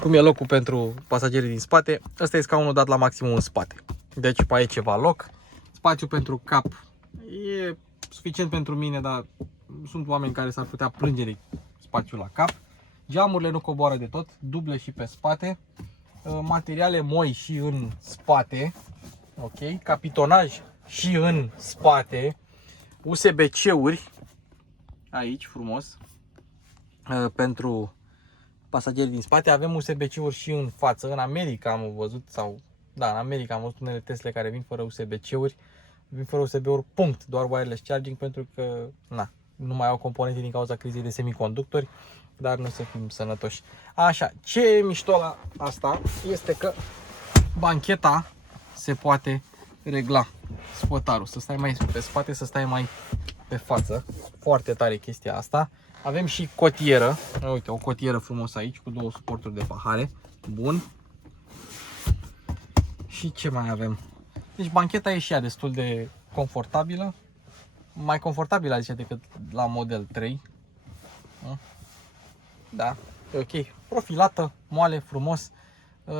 cum e locul pentru pasagerii din spate. Ăsta e scaunul dat la maximum în spate. Deci mai e ceva loc. Spațiu pentru cap e suficient pentru mine, dar sunt oameni care s-ar putea plânge de spațiul la cap. Geamurile nu coboară de tot, duble și pe spate. Materiale moi și în spate. Ok, capitonaj și în spate. USB-C-uri aici frumos pentru pasagerii din spate. Avem USB-C-uri și în față. În America am văzut, în America am văzut unele Tesla care vin fără USB-C-uri. Vin fără USB-uri, punct, doar wireless charging, pentru că nu mai au componente din cauza crizei de semiconductori, dar nu să fim sănătoși. Așa, ce e mișto la asta este că bancheta se poate regla, spotarul, să stai mai pe spate, să stai mai pe față. Foarte tare chestia asta. Avem și cotieră. Uite, o cotieră frumos aici cu două suporturi de pahare. Bun. Și ce mai avem? Deci bancheta e și ea destul de confortabilă. Mai confortabilă, zice, decât la Model 3. Da, e ok. Profilată, moale, frumos.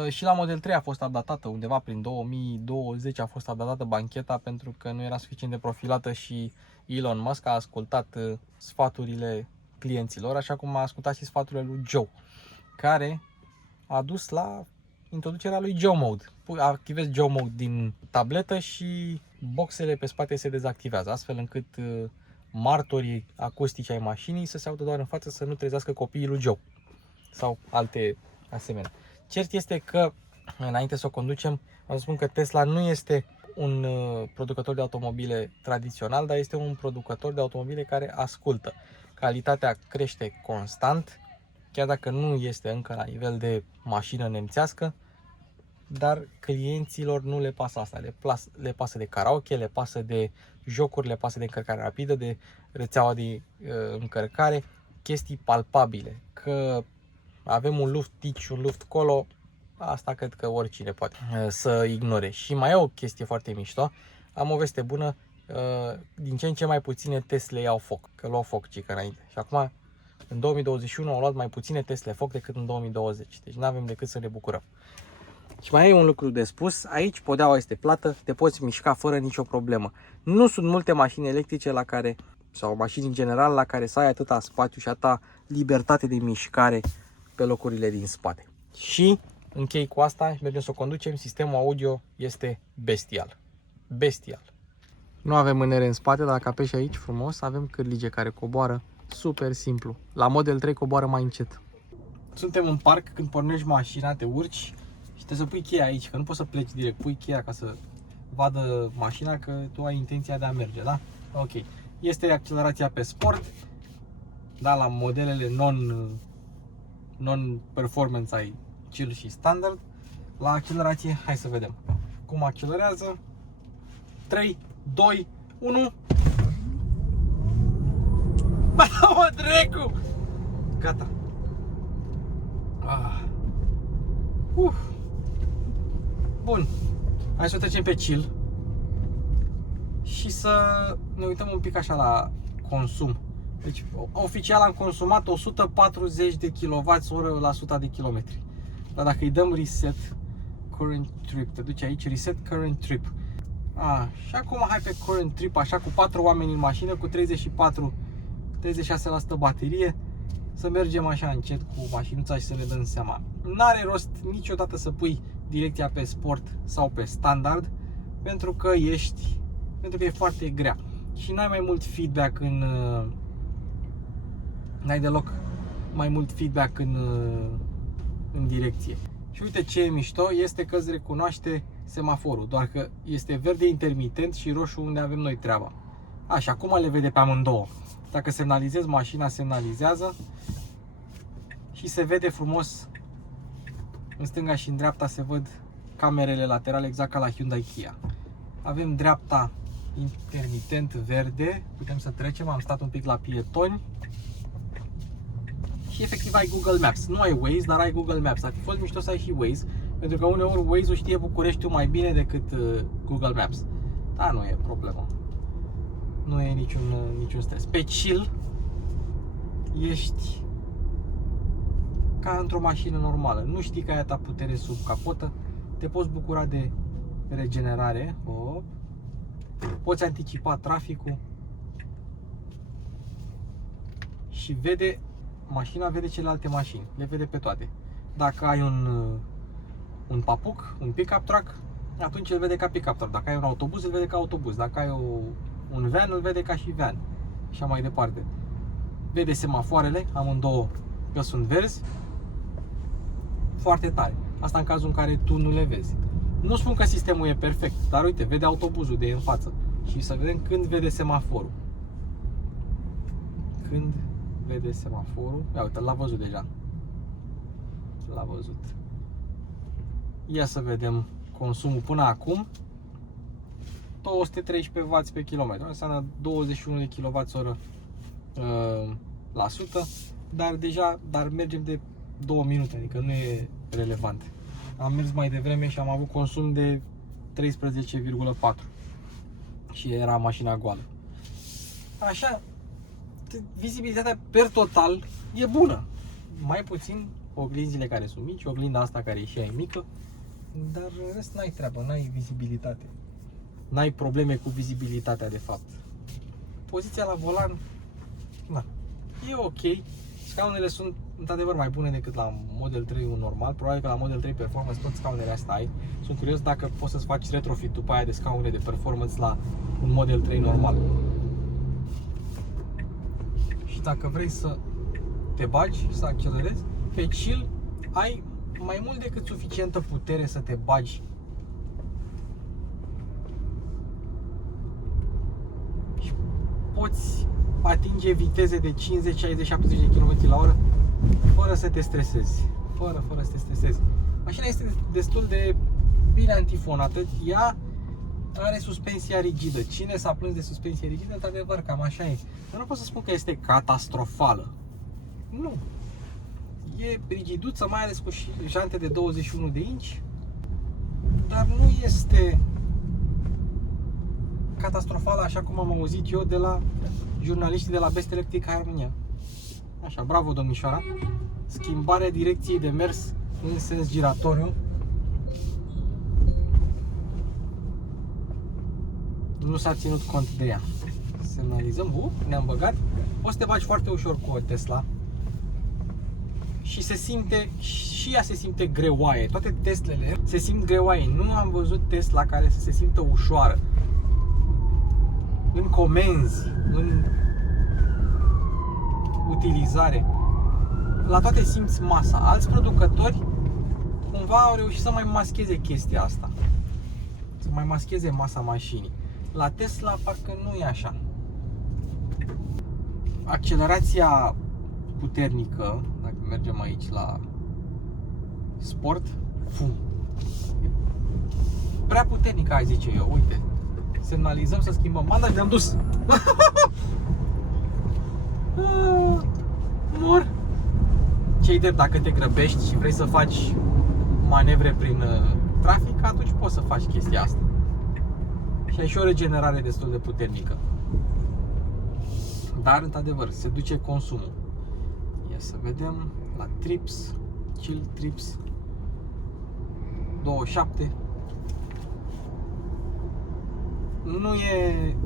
Și la Model 3 a fost updatată, undeva prin 2020 a fost updatată bancheta pentru că nu era suficient de profilată și Elon Musk a ascultat sfaturile clienților, așa cum a ascultat și sfaturile lui Joe, care a dus la introducerea lui Joe Mode. Activezi Joe Mode din tabletă și boxele pe spate se dezactivează, astfel încât martorii acustici ai mașinii să se audă doar în față, să nu trezească copiii lui Joe sau alte asemenea. Cert este că, înainte să o conducem, vă spun că Tesla nu este un producător de automobile tradițional, dar este un producător de automobile care ascultă. Calitatea crește constant, chiar dacă nu este încă la nivel de mașină nemțească, dar clienților nu le pasă asta. Le pasă de karaoke, le pasă de jocuri, le pasă de încărcare rapidă, de rețeaua de încărcare, chestii palpabile. Că avem un luft aici, un luft colo, asta cred că oricine poate să ignore. Și mai e o chestie foarte mișto. Am o veste bună, din ce în ce mai puține Tesla iau foc, că luau foc cică înainte. Și acum, în 2021, au luat mai puține Tesla foc decât în 2020. Deci nu avem decât să ne bucurăm. Și mai e un lucru de spus, aici podeaua este plată, te poți mișca fără nicio problemă. Nu sunt multe mașini electrice la care, sau mașini în general, la care să ai atâta spațiu și atâta libertate de mișcare pe locurile din spate. Și închei cu asta, mergem să o conducem, sistemul audio este bestial. Bestial. Nu avem mânere în spate, dar dacă apeși aici frumos, avem cârlige care coboară super simplu. La Model 3 coboară mai încet. Suntem în parc, când pornești mașina, te urci și trebuie să pui cheia aici, că nu poți să pleci direct, pui cheia ca să vadă mașina că tu ai intenția de a merge, da? Ok. Este accelerația pe sport, da, la modelele non-performance ai chill și standard. La accelerație, hai să vedem. cum accelerează. 3, 2, 1. Mă, dracu! Gata. Bun. Hai să trecem pe chill și să ne uităm un pic așa la consum. Deci, oficial am consumat 140 de kWh la 100 de kilometri. Dar dacă îi dăm reset current trip, te duci aici, reset current trip. Și acum hai pe current trip, așa, cu 4 oameni în mașină, cu 36% baterie, să mergem așa încet cu mașinuța și să ne dăm seama. N-are rost niciodată să pui direcția pe sport sau pe standard, pentru că e foarte grea și n-ai mai mult feedback n-ai deloc mai mult feedback în direcție. Și uite ce e mișto este că îți recunoaște semaforul, doar că este verde intermitent și roșu unde avem noi treaba. Așa, acum le vede pe amândouă. Dacă semnalizezi, mașina semnalizează și se vede frumos în stânga și în dreapta, se văd camerele laterale exact ca la Hyundai Kia. Avem dreapta intermitent verde, putem să trecem, am stat un pic la pietoni și efectiv ai Google Maps. Nu ai Waze, dar ai Google Maps. Ar fi fost mișto să ai și Waze, pentru că uneori Waze-ul știe Bucureștiul mai bine decât Google Maps. Dar nu e problemă. Nu e niciun stres. Pe chill ești ca într-o mașină normală. Nu știi că ai ta putere sub capotă. Te poți bucura de regenerare. Poți anticipa traficul. Și mașina vede celelalte mașini. Le vede pe toate. Dacă ai un papuc, un pick-up truck, atunci îl vede ca pick-up truck. Dacă ai un autobuz, îl vede ca autobuz. Dacă ai un van, îl vede ca și van. Și așa mai departe. Vede semafoarele, amândouă că sunt verzi. Foarte tare. Asta în cazul în care tu nu le vezi. Nu spun că sistemul e perfect, dar uite, vede autobuzul de în față. Și să vedem când vede semaforul. Când vede semaforul. Ia uite, l-a văzut deja. L-a văzut. Ia să vedem consumul până acum. 213W pe kilometru. Înseamnă 21 de kWh la 100. Dar mergem de 2 minute, adică nu e relevant. Am mers mai devreme și am avut consum de 13,4 și era mașina goală. Așa, vizibilitatea per total e bună. Mai puțin oglinzile care sunt mici, oglinda asta care e și ea e mică, dar în rest n-ai treabă, n-ai vizibilitate. N-ai probleme cu vizibilitatea de fapt. Poziția la volan, e ok. Scaunele sunt într-adevăr mai bune decât la Model 3 normal. Probabil că la Model 3 Performance tot scaunele astea ai. Sunt curios dacă poți să-ți faci retrofit după aia de scaune de performance la un Model 3 normal. Și dacă vrei să te bagi, să accelerezi, pe chill ai mai mult decât suficientă putere să te bagi. Și poți atinge viteze de 50, 60, 70 de km/h fără să te stresezi. Fără să te stresezi. Mașina este destul de bine antifonată. Ea are suspensia rigidă. Cine s-a plâns de suspensie rigidă, într-adevăr, cam așa e. Dar nu pot să spun că este catastrofală. Nu. E rigiduță, mai ales cu jante de 21 de inci. Dar nu este catastrofală așa cum am auzit eu de la jurnaliștii de la Best Electric Car România. Așa, bravo domnișoara. Schimbarea direcției de mers în sens giratoriu. Nu s-a ținut cont de ea. Semnalizăm, ne-am băgat. Poți să te bagi foarte ușor cu o Tesla. Și ea se simte greoaie. Toate Teslele se simt greoaie. Nu am văzut Tesla care să se simtă ușoară. În comenzi, în utilizare. La toate simți masa. Alți producători cumva au reușit să mai mascheze chestia asta. Să mai mascheze masa mașinii. La Tesla parcă nu e așa. Accelerația puternică, dacă mergem aici la sport, prea puternică, aș zice eu. Uite, semnalizăm să schimbăm banda și ne-am dus. Mor. Ce-i drept, dacă te grăbești și vrei să faci manevre prin trafic, atunci poți să faci chestia asta. Și ai și o regenerare destul de puternică. Dar, într-adevăr, se duce consumul. Ia să vedem la trips, chill trips 27. Nu e,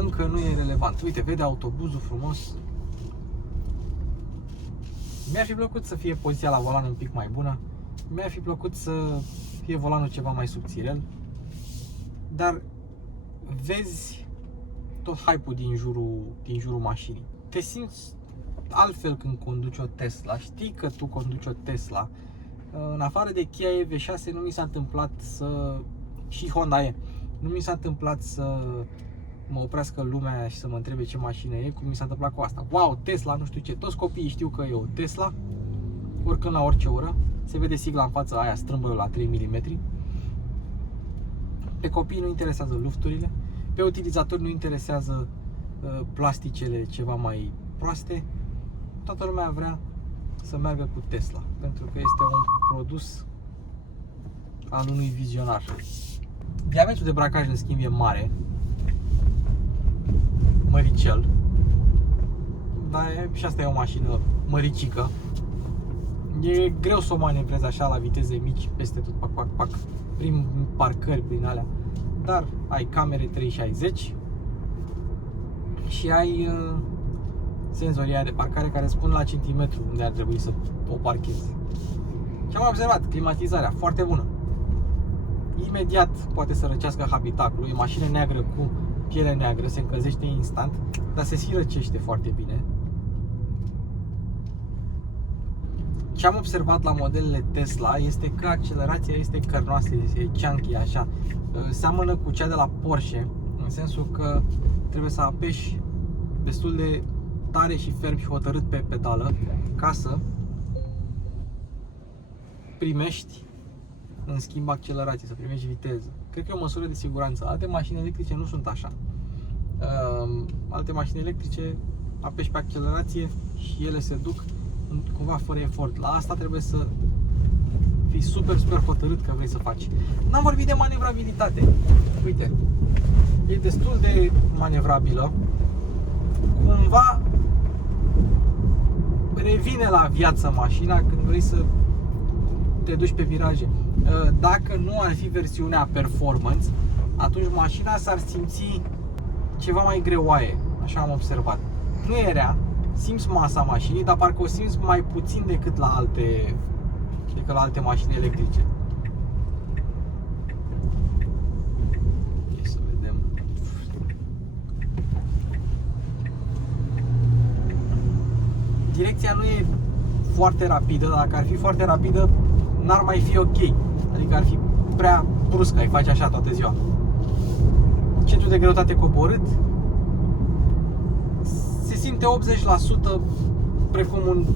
încă nu e relevant. Uite, vede autobuzul frumos. Mi-ar fi plăcut să fie poziția la volan un pic mai bună. Mi-ar fi plăcut să fie volanul ceva mai subțirel. Dar vezi tot hype-ul din jurul mașinii. Te simți altfel când conduci o Tesla. Știi că tu conduci o Tesla. În afară de Kia EV6 nu mi s-a întâmplat să... și Honda E. Nu mi s-a întâmplat să mă oprească lumea și să mă întrebe ce mașină e, cum mi s-a întâmplat cu asta. Wow, Tesla, nu știu ce. Toți copiii știu că e o Tesla. Oricând la orice oră. Se vede sigla în față, aia strâmbă la 3 mm. Pe copii nu interesează lufturile. Pe utilizatori nu interesează plasticele ceva mai proaste. Toată lumea vrea să meargă cu Tesla, pentru că este un produs al unui vizionar. Diametrul de bracaj, în schimb, e mare, măricel, dar și asta e o mașină măricică. E greu să o manevrezi așa la viteze mici, peste tot, pac, pac, pac, prin parcări, prin alea. Dar ai camere 360 și ai senzorii de parcare care spun la centimetru unde ar trebui să o parchezi. Și am observat, climatizarea foarte bună. Imediat poate să răcească habitaclul. E mașină neagră cu piele neagră, se încălzește instant, dar se și răcește foarte bine. Ce am observat la modelele Tesla este că accelerația este cărnoasă, este chunky așa. Seamănă cu cea de la Porsche, în sensul că trebuie să apeși destul de tare și ferm și hotărât pe pedală ca să primești în schimb accelerație, să primești viteză. Cred că e o măsură de siguranță. Alte mașini electrice nu sunt așa. Alte mașini electrice apeși pe accelerație și ele se duc cumva fără efort. La asta trebuie să fii super hotărât că vrei să faci. N-am vorbit de manevrabilitate. Uite, e destul de manevrabilă. Cumva revine la viață mașina când vrei să te duci pe viraje. Dacă nu ar fi versiunea performance, atunci mașina s-ar simți ceva mai greoaie, așa am observat. Nu e rea, simți masa mașinii, dar parcă o simți mai puțin decât la alte mașini electrice. Hai să vedem. Direcția nu e foarte rapidă, dacă ar fi foarte rapidă, n-ar mai fi ok. Adică ar fi prea bruscă, îi faci așa toată ziua. Centrul de greutate coborât. Se simte 80% precum un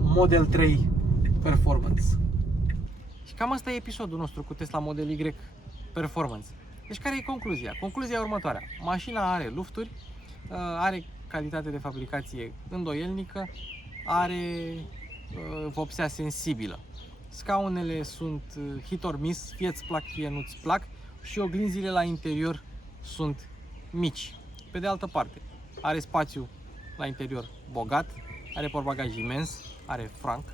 Model 3 Performance. Și cam asta e episodul nostru cu Tesla Model Y Performance. Deci care e concluzia? Concluzia e următoarea. Mașina are lufturi, are calitate de fabricație îndoielnică, are vopsea sensibilă. Scaunele sunt hit or miss, fie îți plac, fie nu-ți plac, și oglinzile la interior sunt mici. Pe de altă parte, are spațiu la interior bogat, are portbagaj imens, are franc,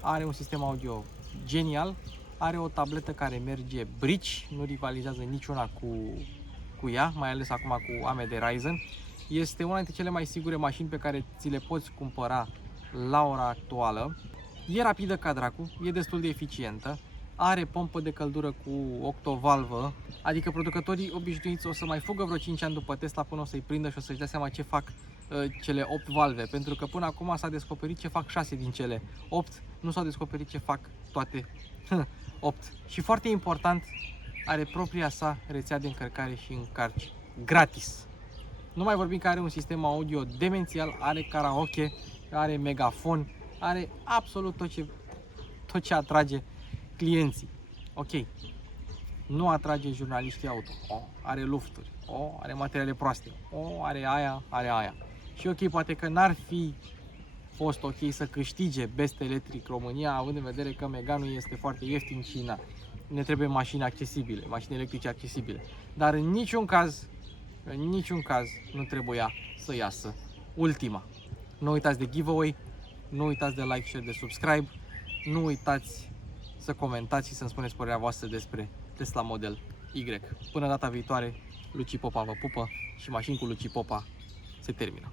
are un sistem audio genial, are o tabletă care merge brici, nu rivalizează niciuna cu ea, mai ales acum cu AMD Ryzen. Este una dintre cele mai sigure mașini pe care ți le poți cumpăra la ora actuală. E rapidă ca dracu, e destul de eficientă, are pompă de căldură cu octovalvă, adică producătorii obișnuiți o să mai fugă vreo 5 ani după Tesla până o să-i prindă și o să-și dea seama ce fac cele 8 valve, pentru că până acum s-a descoperit ce fac 6 din cele 8, nu s-a descoperit ce fac toate 8. Și foarte important, are propria sa rețea de încărcare și încarci gratis. Nu mai vorbim că are un sistem audio demențial, are karaoke, are megafon, are absolut tot ce atrage clienții. Ok, nu atrage jurnaliștii auto, are lufturi, are materiale proaste, are aia, are aia. Și ok, poate că n-ar fi fost ok să câștige Best Electric România, având în vedere că Meganul este foarte ieftin și ne trebuie mașini accesibile, mașini electrice accesibile. Dar în niciun caz nu trebuia să iasă ultima. Nu uitați de giveaway, nu uitați de like, share, de subscribe, nu uitați să comentați și să-mi spuneți părerea voastră despre Tesla Model Y. Până data viitoare, Luci Popa vă pupă și mașini cu Luci Popa se termină.